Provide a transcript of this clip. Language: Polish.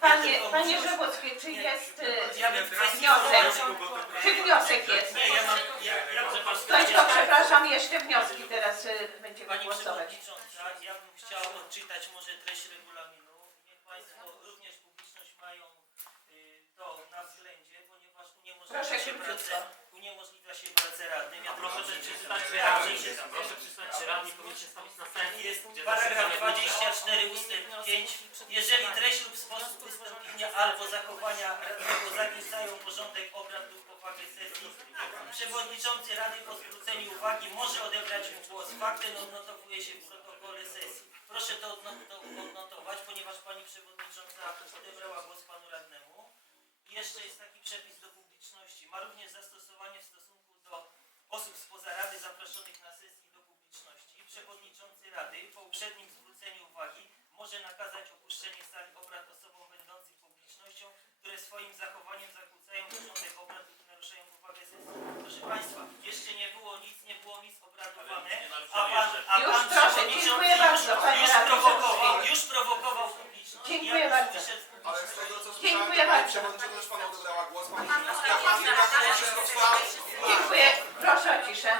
Panie, panie Żebocki, czy jest e, wniosek? Czy wniosek jest? Ktoś to, przepraszam, jeszcze wnioski teraz y, będziemy Pani głosować. Przewodnicząca, ja bym chciał odczytać może treść regulaminu. Niech Państwo również publiczność mają y, to na względzie, ponieważ uniemożliwia się pracę, uniemożliwia się pracę radnym. Ja proszę przeczytać, Proszę przeczytać radni powinien się stawić na sesji, Jest paragraf 24 4 ustęp 5, jeżeli treść lub sposób wystąpienia albo zachowania radnego zakłócają porządek obrad lub powagę sesji, przewodniczący Rady po zwróceniu uwagi może odebrać mu głos. Faktem odnotowuje się w protokole sesji. Proszę to odnotować, ponieważ pani przewodnicząca odebrała głos panu radnemu. I jeszcze jest taki przepis do publiczności. Ma również zastosowanie w stosunku do osób spoza Rady zaproszonych na sesję a Już pan proszę, dziękuję bardzo, panie już radny prowokował, już prowokował publiczność. Dziękuję bardzo. Dziękuję bardzo. Dziękuję. Proszę o ciszę.